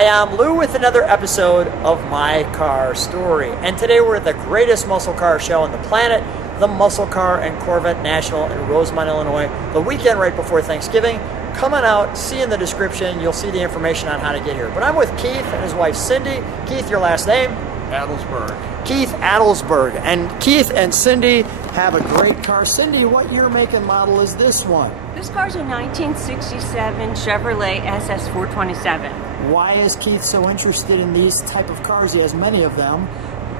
Hi, I'm Lou with another episode of My Car Story. And today we're at the greatest muscle car show on the planet, the Muscle Car and Corvette National in Rosemont, Illinois, the weekend right before Thanksgiving. Come on out, see in the description, you'll see the information on how to get here. But I'm with Keith and his wife Cindy. Keith, your last name? Adelsberg. Keith Adelsberg. And Keith and Cindy have a great car. Cindy, what year, make, and model is this one? This car's a 1967 Chevrolet SS427. Why is Keith so interested in these type of cars? He has many of them.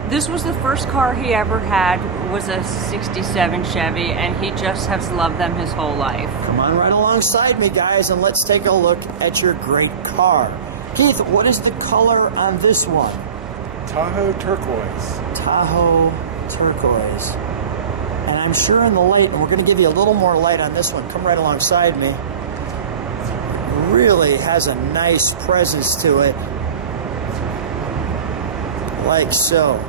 This was the first car he ever had, was a 67 Chevy, and he just has loved them his whole life. Come on right alongside me, guys, and let's take a look at your great car. Keith, what is the color on this one? Tahoe Turquoise. Tahoe Turquoise. And I'm sure in the light, and we're going to give you a little more light on this one. Come right alongside me. Really has a nice presence to it. Like so.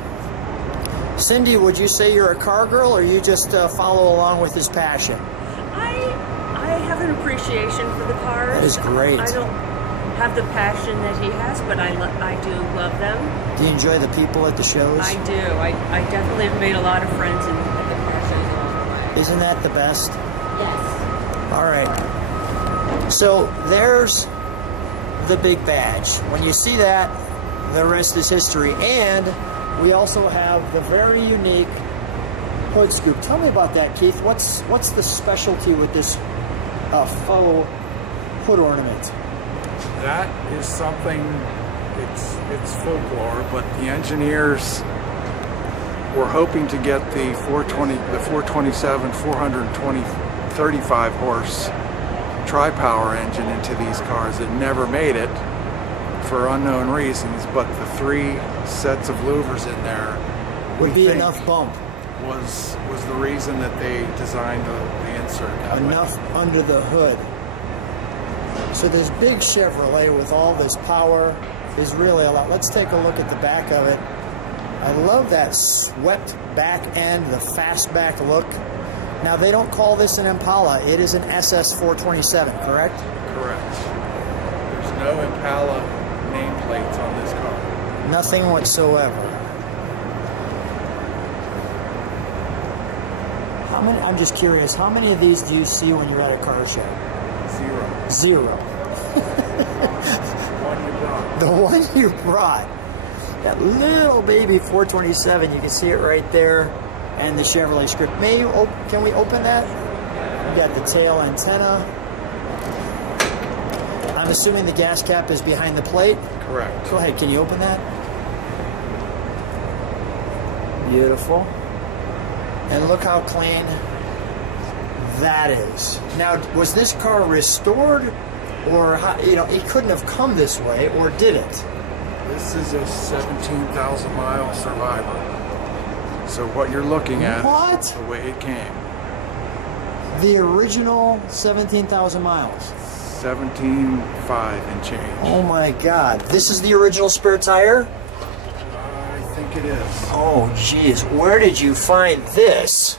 Cindy, would you say you're a car girl, or you just follow along with his passion? I have an appreciation for the cars. That is great. I don't have the passion that he has, but I do love them. Do you enjoy the people at the shows? I do. I definitely have made a lot of friends at the car shows along the way. Isn't that the best? Yes. All right. So there's the big badge. When you see that, the rest is history. And we also have the very unique hood scoop. Tell me about that, Keith. What's the specialty with this faux hood ornament? That is something, it's folklore, but the engineers were hoping to get the 427 35 horse tri-power engine into these cars. It never made it for unknown reasons, but the 3 sets of louvers in there Would be enough bump. Was the reason that they designed the insert that enough way. Under the hood. So this big Chevrolet with all this power is really a lot. Let's take a look at the back of it. I love that swept back end, the fastback look. Now, they don't call this an Impala. It is an SS427, correct? Correct. There's no Impala nameplates on this car. Nothing whatsoever. How many? I'm just curious. How many of these do you see when you're at a car show? Zero. The one you brought. That little baby 427. You can see it right there. And the Chevrolet script. Can we open that? We got the tail antenna. I'm assuming the gas cap is behind the plate. Correct. Go ahead, can you open that? Beautiful. And look how clean that is. Now, was this car restored, or it couldn't have come this way, or did it? This is a 17,000 mile Survivor. So what you're looking at is the way it came. The original 17,000 miles. 17,500 and change. Oh my God. This is the original spare tire? I think it is. Oh geez. Where did you find this?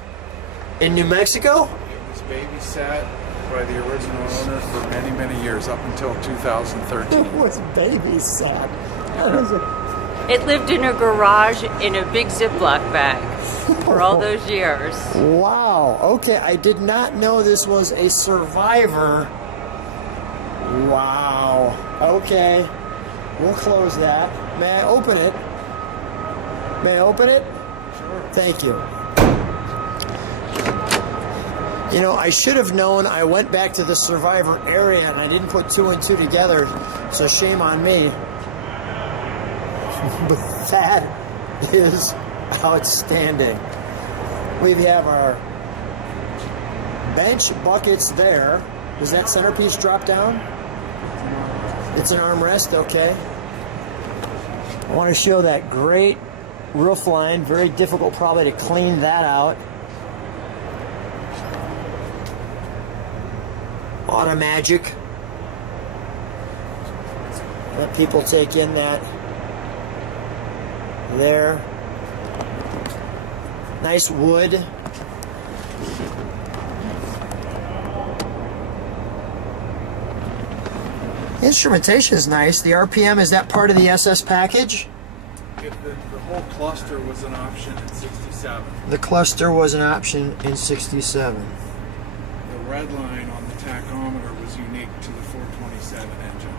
In New Mexico? It was babysat by the original owner for many, many years, up until 2013. It was babysat. It lived in a garage in a big Ziploc bag for all those years. Wow. Okay, I did not know this was a Survivor. Wow. Okay. We'll close that. May I open it? May I open it? Sure. Thank you. You know, I should have known. I went back to the Survivor area and I didn't put 2 and 2 together, so shame on me. But that is outstanding. We have our bench buckets there. Does that centerpiece drop down? It's an armrest, okay. I want to show that great roof line. Very difficult probably to clean that out. Automagic. Let people take in that there. Nice wood. Instrumentation is nice. The RPM, is that part of the SS package? The whole cluster was an option in 67. The cluster was an option in 67. The red line on the tachometer was unique to the 427 engine.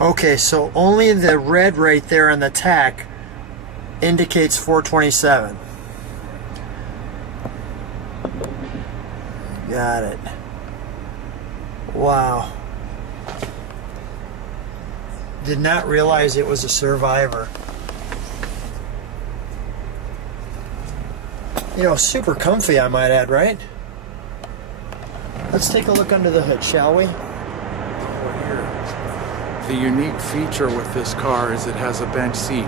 Okay, so only the red right there on the tach indicates 427. Got it. Wow. Did not realize it was a Survivor. You know, super comfy, I might add, right? Let's take a look under the hood, shall we? The unique feature with this car is it has a bench seat.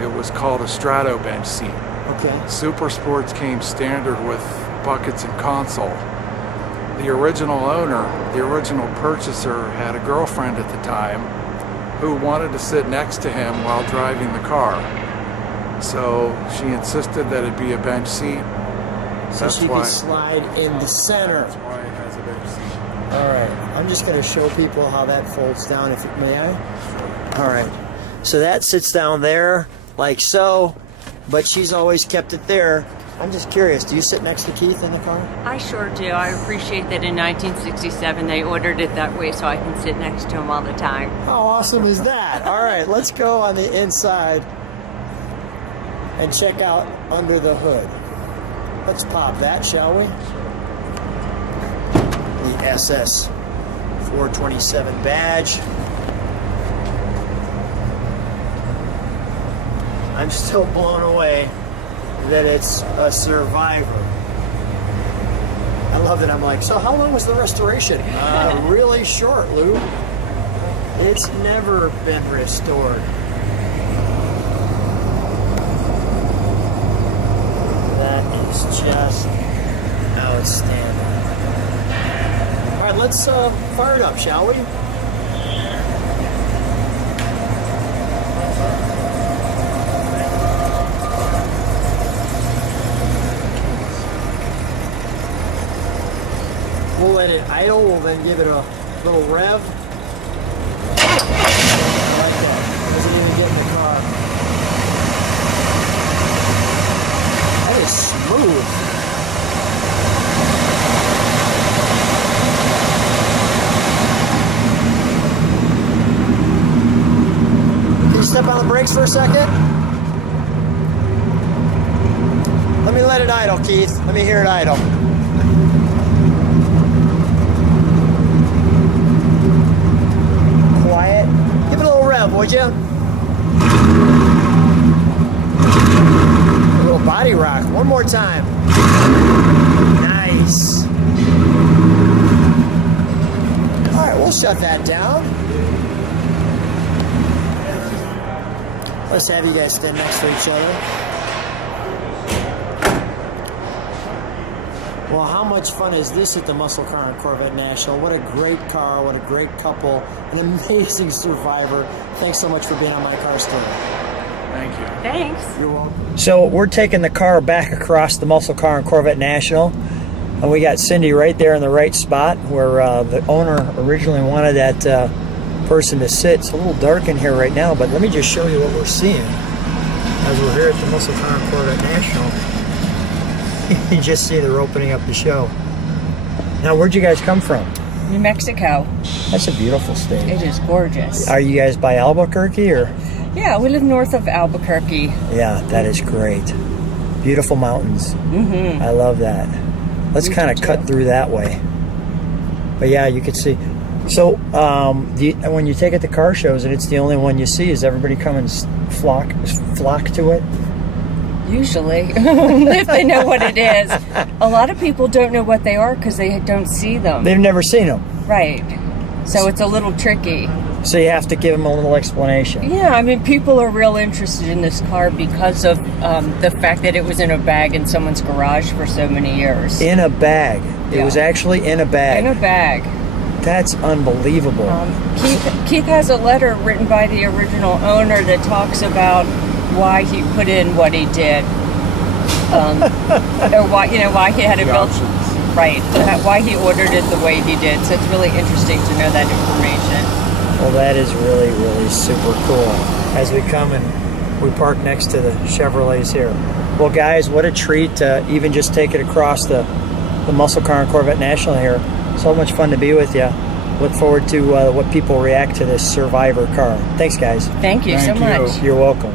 It was called a Strato bench seat. Okay. Super Sports came standard with buckets and console. The original owner, the original purchaser, had a girlfriend at the time who wanted to sit next to him while driving the car. So she insisted that it be a bench seat. So she could slide in the center. That's why it has a bench seat. All right, I'm just going to show people how that folds down, if may I? All right, so that sits down there like so, but she's always kept it there. I'm just curious, do you sit next to Keith in the car? I sure do. I appreciate that in 1967 they ordered it that way so I can sit next to him all the time. How awesome is that? All right, let's go on the inside and check out under the hood. Let's pop that, shall we? The SS 427 badge. I'm still blown away that it's a Survivor. I love that. I'm like, so how long was the restoration? Really short, Lou. It's never been restored. That is just outstanding. All right, let's fire it up, shall we? We'll let it idle, we'll then give it a little rev. Like that. Doesn't even get in the car. That is smooth. Can you step on the brakes for a second? Let me let it idle, Keith. Let me hear it idle. Quiet. Give it a little rev, would you? A little body rock. One more time. Nice. All right, we'll shut that down. Let's have you guys stand next to each other. Well, how much fun is this at the Muscle Car and Corvette National? What a great car, what a great couple, an amazing Survivor. Thanks so much for being on my car story. Thank you. Thanks. You're welcome. So we're taking the car back across the Muscle Car and Corvette National, and we got Cindy right there in the right spot where the owner originally wanted that person to sit. It's a little dark in here right now, but let me just show you what we're seeing as we're here at the Muscle Car and Corvette National. You just see they're opening up the show. Now, where'd you guys come from? New Mexico. That's a beautiful state. It is gorgeous. Are you guys by Albuquerque or? Yeah, we live north of Albuquerque. Yeah, that is great. Beautiful mountains. Mm-hmm. I love that. Let's kind of cut through that way. But yeah, you could see. So when you take it to car shows and it's the only one you see, is everybody come and flock to it? Usually, if they know what it is. A lot of people don't know what they are because they don't see them. They've never seen them. Right. So it's a little tricky. So you have to give them a little explanation. Yeah, I mean, people are real interested in this car because of the fact that it was in a bag in someone's garage for so many years. In a bag. It was actually in a bag. In a bag. That's unbelievable. Keith has a letter written by the original owner that talks about why he put in what he did, or why he had it built. Right, why he ordered it the way he did. So it's really interesting to know that information. Well, that is really, really super cool. As we come and we park next to the Chevrolets here. Well, guys, what a treat to even just take it across the Muscle Car and Corvette National here. So much fun to be with you. Look forward to what people react to this Survivor car. Thanks, guys. Thank you so much. You're welcome.